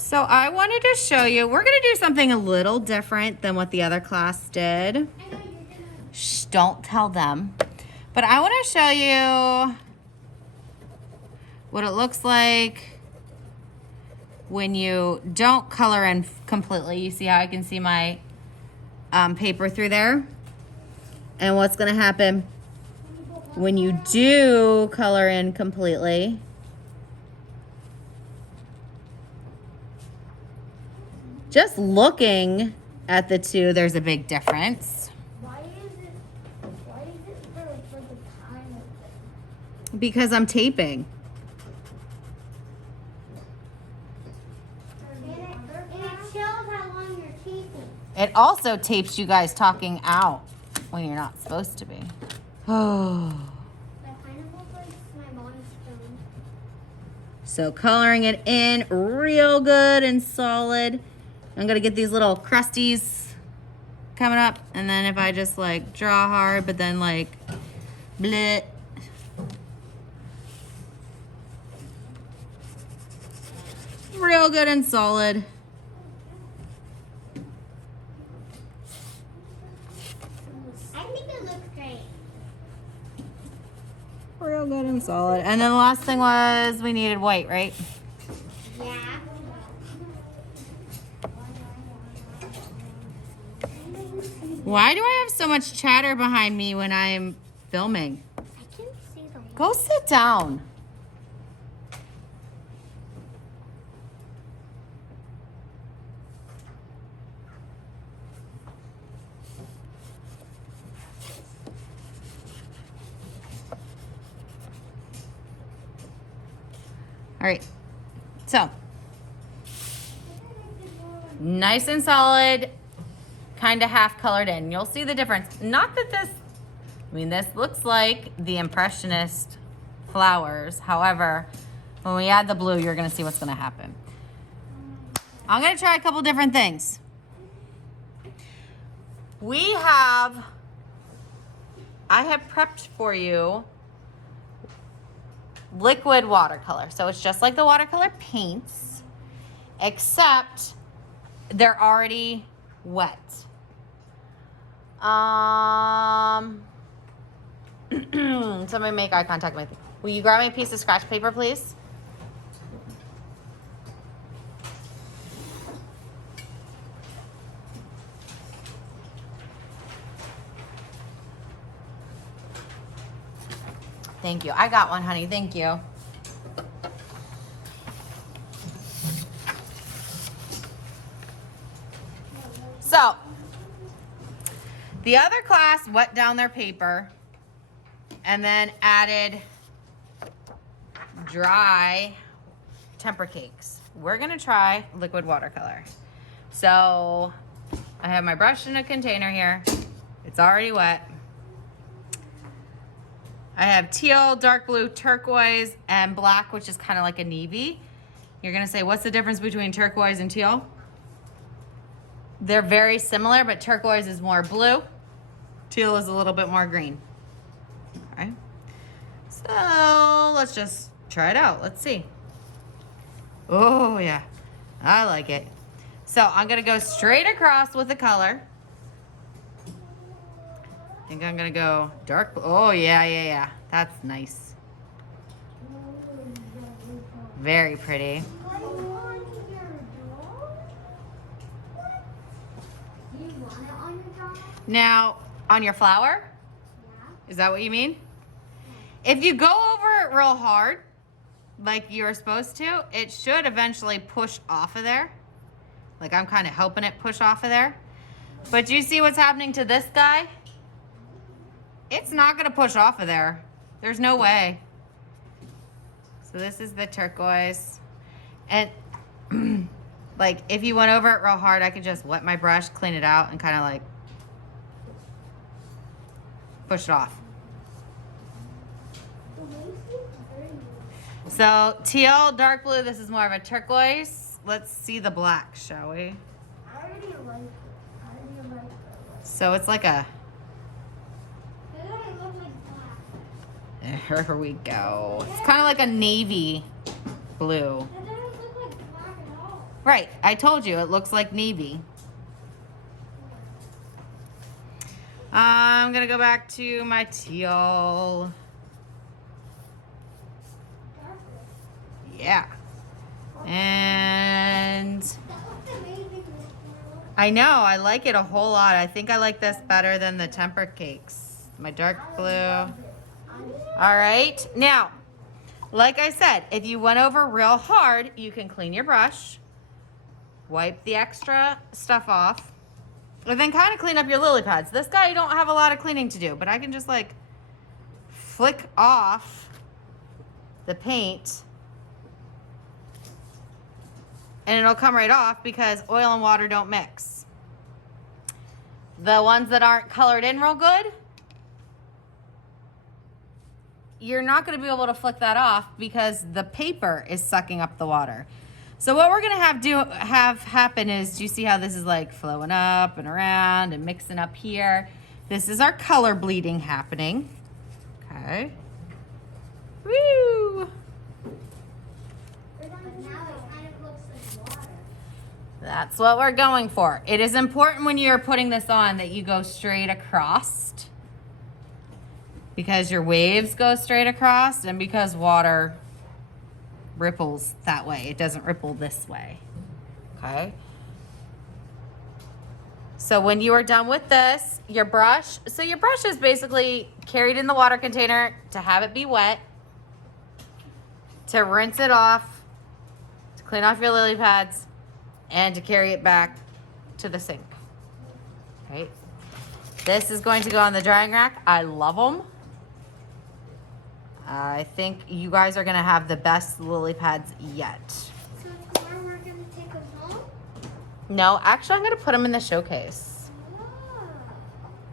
So I wanted to show you, we're gonna do something a little different than what the other class did. Shh, don't tell them. But I wanna show you what it looks like when you don't color in completely. You see how I can see my paper through there? And what's gonna happen when you do color in completely. Just looking at the two, there's a big difference. Why is it for the time of it? Because I'm taping. And it shows how long you're taping. It also tapes you guys talking out when you're not supposed to be. Oh. That kind of looks like my mom's phone. So coloring it in real good and solid. I'm gonna get these little crusties coming up, and then if I just like draw hard, but then like bleh. Real good and solid. I think it looks great. Real good and solid. And then the last thing was we needed white, right? Yeah. Why do I have so much chatter behind me when I'm filming? I can see the Go sit down. All right, so nice and solid, kind of half colored in. You'll see the difference. Not that this, I mean, this looks like the Impressionist flowers. However, when we add the blue, you're gonna see what's gonna happen. I'm gonna try a couple different things. I have prepped for you liquid watercolor. So it's just like the watercolor paints, except they're already wet. Somebody make eye contact with me. Will you grab me a piece of scratch paper, please? Thank you. I got one, honey. Thank you. So, the other class wet down their paper and then added dry temper cakes. We're gonna try liquid watercolor. So, I have my brush in a container here. It's already wet. I have teal, dark blue, turquoise, and black, which is kind of like a navy. You're gonna say, what's the difference between turquoise and teal? They're very similar, but turquoise is more blue. Teal is a little bit more green. Okay. So let's just try it out. Let's see. Oh yeah, I like it. So I'm gonna go straight across with the color. I think I'm gonna go dark. Oh yeah. That's nice. Very pretty. Now, on your flower? Is that what you mean? If you go over it real hard, like you're supposed to, it should eventually push off of there. Like I'm kind of helping it push off of there. But do you see what's happening to this guy? It's not gonna push off of there. There's no way. So this is the turquoise. And like if you went over it real hard, I could just wet my brush, clean it out, and kind of like push it off. So teal, dark blue, this is more of a turquoise. Let's see the black, shall we? I already like it. So it's like a, Doesn't it look like black? here we go. It's kind of like a navy blue. That doesn't look like black at all. Right, I told you, it looks like navy. I'm gonna go back to my teal. Yeah. And That looks amazing. I know, I like it a whole lot. I think I like this better than the temper cakes. My dark blue. All right, now, like I said, if you went over real hard, you can clean your brush, wipe the extra stuff off, and then kind of clean up your lily pads. This guy, you don't have a lot of cleaning to do, but I can just like flick off the paint and it'll come right off because oil and water don't mix. The ones that aren't colored in real good, you're not going to be able to flick that off because the paper is sucking up the water. So what we're going to have happen is, do you see how this is like flowing up and around and mixing up here? This is our color bleeding happening. Okay. Woo! But now it kind of looks like water. That's what we're going for. It is important when you're putting this on that you go straight across, because your waves go straight across and because water ripples that way. It doesn't ripple this way. Okay. So when you are done with this, your brush is basically carried in the water container to have it be wet, to rinse it off, to clean off your lily pads, and to carry it back to the sink. Okay. This is going to go on the drying rack. I love them. I think you guys are gonna have the best lily pads yet. So tomorrow we're gonna take them home? No, actually I'm gonna put them in the showcase.